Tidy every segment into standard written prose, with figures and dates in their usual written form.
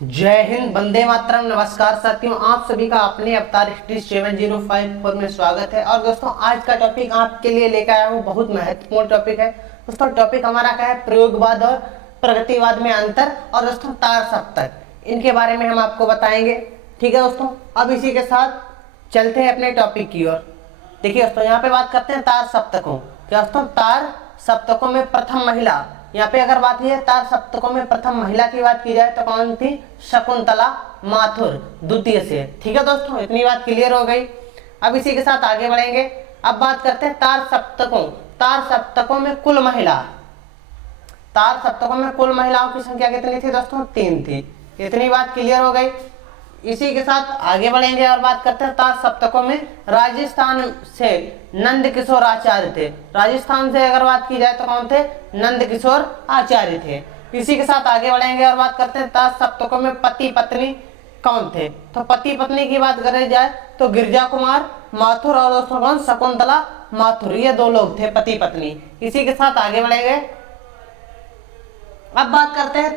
जय हिंद, वंदे मातरम। नमस्कार साथियों, आप सभी का अपने अवतार हिस्ट्री 7054 में स्वागत है। और दोस्तों, आज का टॉपिक आपके लिए लेकर आया हूँ, बहुत महत्वपूर्ण टॉपिक है। दोस्तों, टॉपिक हमारा क्या है? प्रयोगवाद और प्रगतिवाद में अंतर। और दोस्तों, तार सप्तक, इनके बारे में हम आपको बताएंगे। ठीक है दोस्तों, अब इसी के साथ चलते हैं अपने टॉपिक की ओर। देखिए दोस्तों, यहाँ पे बात करते हैं तार सप्तकों। क्या दोस्तों? तार सप्तकों में प्रथम महिला, यहाँ पे अगर बात की है तार सप्तकों में प्रथम महिला की बात की जाए तो कौन थी? शकुंतला माथुर द्वितीय से। ठीक है दोस्तों, इतनी बात क्लियर हो गई। अब इसी के साथ आगे बढ़ेंगे। अब बात करते हैं तार सप्तकों। तार सप्तकों में कुल महिला, तार सप्तकों में कुल महिलाओं की संख्या कितनी थी दोस्तों? 3 थी। इतनी बात क्लियर हो गई। इसी के साथ आगे बढ़ेंगे और बात करते हैं तार सप्तकों में राजस्थान से नंद किशोर आचार्य थे। राजस्थान से अगर बात की जाए तो कौन थे? नंद किशोर आचार्य थे। इसी के साथ आगे बढ़ेंगे और बात करते हैं तार सप्तकों में पति पत्नी कौन थे? तो पति पत्नी की बात करें जाए तो गिरजा कुमार माथुर और दोस्तों कौन? शकुंतला माथुर। ये 2 लोग थे पति पत्नी। इसी के साथ आगे बढ़ेंगे। अब बात करते हैं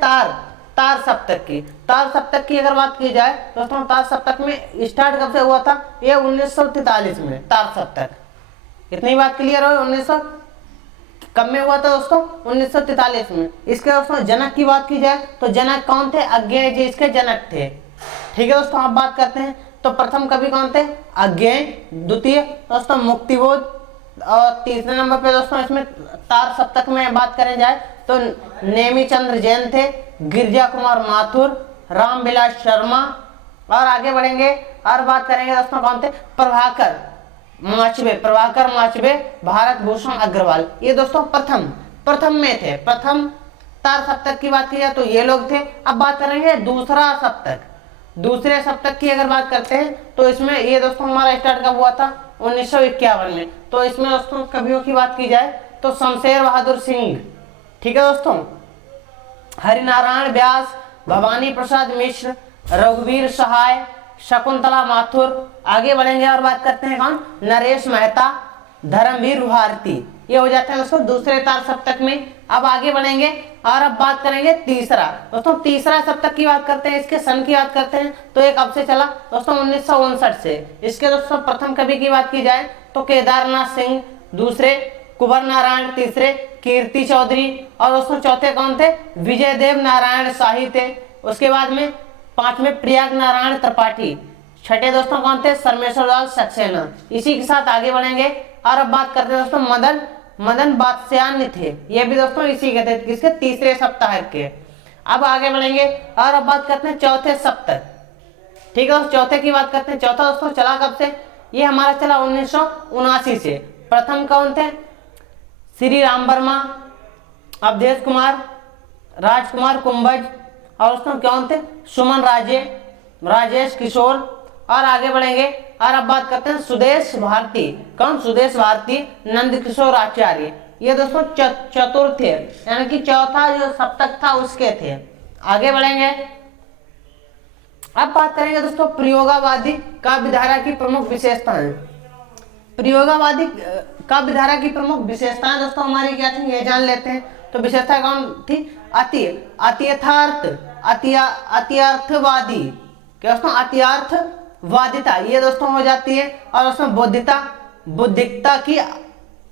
तार सप्तक की। तार सप्तक की अगर बात की जाए दोस्तों, तार सप्तक में स्टार्ट कब से हुआ था? ये 1943 में तार सप्तक। इतनी बात क्लियर हो? 1900 कब में हुआ था दोस्तों? 1943 में। इसके दोस्तों जनक की बात की जाए तो जनक कौन थे? अज्ञेय जी इसके जनक थे। ठीक है दोस्तों, आप बात करते हैं तो प्रथम कवि कौन थे? अज्ञेय। द्वितीय दोस्तों मुक्तिबोध। और तीसरे नंबर पे दोस्तों इसमें तार सप्तक में बात करें जाए तो नेमी चंद्र जैन थे, गिरजा कुमार माथुर, रामविलास शर्मा। और आगे बढ़ेंगे और बात करेंगे दोस्तों कौन थे? प्रभाकर माचबे, भारत भूषण अग्रवाल। ये दोस्तों प्रथम में थे। प्रथम तार सप्तक की बात की जाए तो ये लोग थे। अब बात करेंगे दूसरा सप्तक। दूसरे सप्तक की अगर बात करते हैं तो इसमें ये दोस्तों हमारा स्टार्ट कब हुआ था? 1951 में। तो इसमें दोस्तों कवियों की बात की जाए तो शमशेर बहादुर सिंह, ठीक है दोस्तों, हरिनारायण व्यास, भवानी प्रसाद मिश्र, रघुवीर सहाय, शकुंतला माथुर। आगे बढ़ेंगे और बात करते हैं कौन? नरेश मेहता, धर्मवीर भारती। ये हो जाते हैं दोस्तों दूसरे तार सप्तक में। अब आगे बढ़ेंगे और अब बात करेंगे तीसरा। दोस्तों तीसरा सप्तक की बात करते हैं, इसके सन की बात करते हैं तो ये कब से चला दोस्तों? 1959 से। इसके दोस्तों प्रथम कवि की बात की जाए तो केदारनाथ सिंह, दूसरे कुंवर नारायण, तीसरे कीर्ति चौधरी। और दोस्तों चौथे कौन थे? विजय देव नारायण शाही थे। उसके बाद में 5वें प्रयाग नारायण त्रिपाठी। छठे दोस्तों कौन थे? सरमेश्वर लाल सक्सेना। इसी के साथ आगे बढ़ेंगे और अब बात करते हैं दोस्तों मदन बादशाह थे। ये भी दोस्तों इसी के थे, किसके? तीसरे सप्ताह के। अब आगे बढ़ेंगे और अब बात करते हैं चौथे सप्तक। ठीक है दोस्तों, चौथे की बात करते हैं। चौथा दोस्तों चला कब से? ये हमारा चला 1979 से। प्रथम कौन थे? श्री राम वर्मा, अवधेश कुमार, राजकुमार कुंभज। और दोस्तों कौन थे? सुमन राजेश किशोर। और आगे बढ़ेंगे और अब बात करते हैं सुदेश भारती। कौन? सुदेश भारती, नंद किशोर आचार्य। ये दोस्तों चतुर्थ, यानी कि चौथा जो सप्तक था उसके थे। आगे बढ़ेंगे। अब बात करेंगे दोस्तों प्रयोगवादी काव्यधारा की प्रमुख विशेषताएं। प्रयोगवादी काव्यधारा की प्रमुख विशेषताएं दोस्तों हमारी क्या थी, ये जान लेते हैं। तो विशेषता कौन थी? अत्यर्थवादी। क्या दोस्तों? अत्यर्थवादिता ये दोस्तों हो जाती है। और उसमें बौद्धिकता की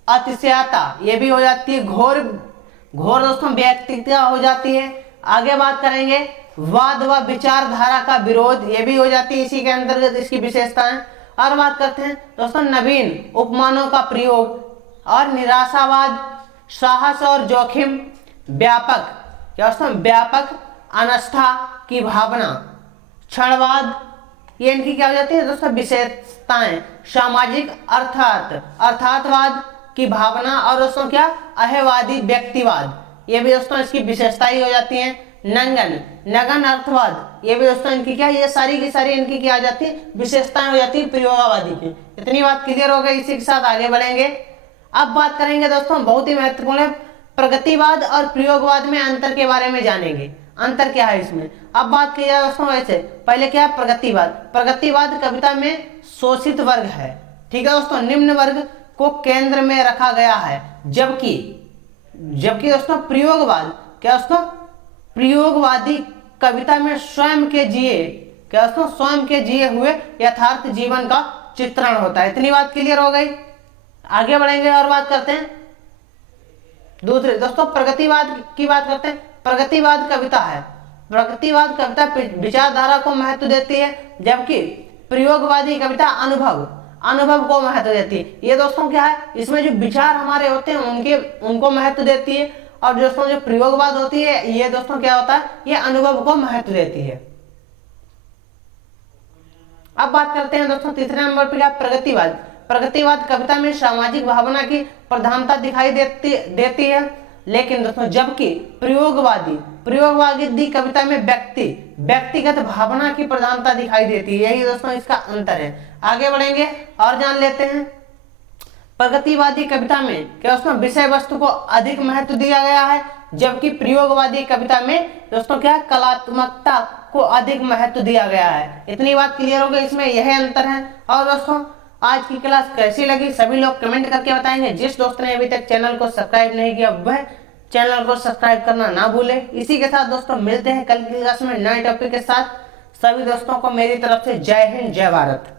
अतिशयता ये भी हो जाती है। घोर दोस्तों व्यक्तित्व हो जाती है। आगे बात करेंगे वाद व विचारधारा का विरोध, ये भी हो जाती है इसी के अंतर्गत इसकी विशेषताएं। और बात करते हैं दोस्तों नवीन उपमानों का प्रयोग और निराशावाद, साहस और जोखिम, व्यापक अनास्था की भावना, क्षणवाद, ये इनकी क्या हो जाती है दोस्तों विशेषताएं। सामाजिक अर्थातवाद की भावना और दोस्तों क्या? अहवादी व्यक्तिवाद, ये भी दोस्तों इसकी विशेषताएं हो जाती हैं। नगन अर्थवाद, ये भी दोस्तों इनकी क्या? ये सारी की सारी इनकी क्या आ जाती है? विशेषताएं हो जाती है प्रयोगवादी की। इतनी बात क्लियर हो गई। इसी के साथ आगे बढ़ेंगे। अब बात करेंगे दोस्तों बहुत ही महत्वपूर्ण है, प्रगतिवाद और प्रयोगवाद में अंतर के बारे में जानेंगे। अंतर क्या है इसमें? अब बात की जाए दोस्तों वैसे पहले क्या है? प्रगतिवाद कविता में शोषित वर्ग है। ठीक है दोस्तों, निम्न वर्ग को केंद्र में रखा गया है। जबकि दोस्तों प्रयोगवाद क्या दोस्तों? प्रयोगवादी कविता में स्वयं के जिए, क्या दोस्तों, स्वयं के जिए हुए यथार्थ जीवन का चित्रण होता है। इतनी बात क्लियर हो गई। आगे बढ़ेंगे और बात करते हैं दूसरे दोस्तों प्रगतिवाद की बात करते हैं। प्रगतिवाद कविता है, प्रगतिवाद कविता विचारधारा को महत्व देती है, जबकि प्रयोगवादी कविता अनुभव को महत्व देती है। ये दोस्तों क्या है, इसमें जो विचार हमारे होते हैं उनको महत्व देती है, और दोस्तों जो प्रयोगवाद होती है ये दोस्तों क्या होता है, ये अनुभव को महत्व देती है। अब बात करते हैं दोस्तों तीसरे नंबर पर क्या, प्रगतिवाद। प्रगतिवाद कविता में सामाजिक भावना की प्रधानता दिखाई देती है, लेकिन दोस्तों जबकि प्रयोगवादी कविता में व्यक्तिगत भावना की प्रधानता दिखाई देती है। यही दोस्तों इसका अंतर है। आगे बढ़ेंगे और जान लेते हैं। प्रगतिवादी कविता में क्या उसमें विषय वस्तु को अधिक महत्व दिया गया है, जबकि प्रयोगवादी कविता में दोस्तों क्या कलात्मकता को अधिक महत्व दिया गया है। इतनी बात क्लियर हो गई, इसमें यह अंतर है। और दोस्तों आज की क्लास कैसी लगी सभी लोग कमेंट करके बताएंगे। जिस दोस्त ने अभी तक चैनल को सब्सक्राइब नहीं किया वह चैनल को सब्सक्राइब करना ना भूले। इसी के साथ दोस्तों मिलते हैं कल की क्लास में नए टॉपिक के साथ। सभी दोस्तों को मेरी तरफ से जय हिंद, जय भारत।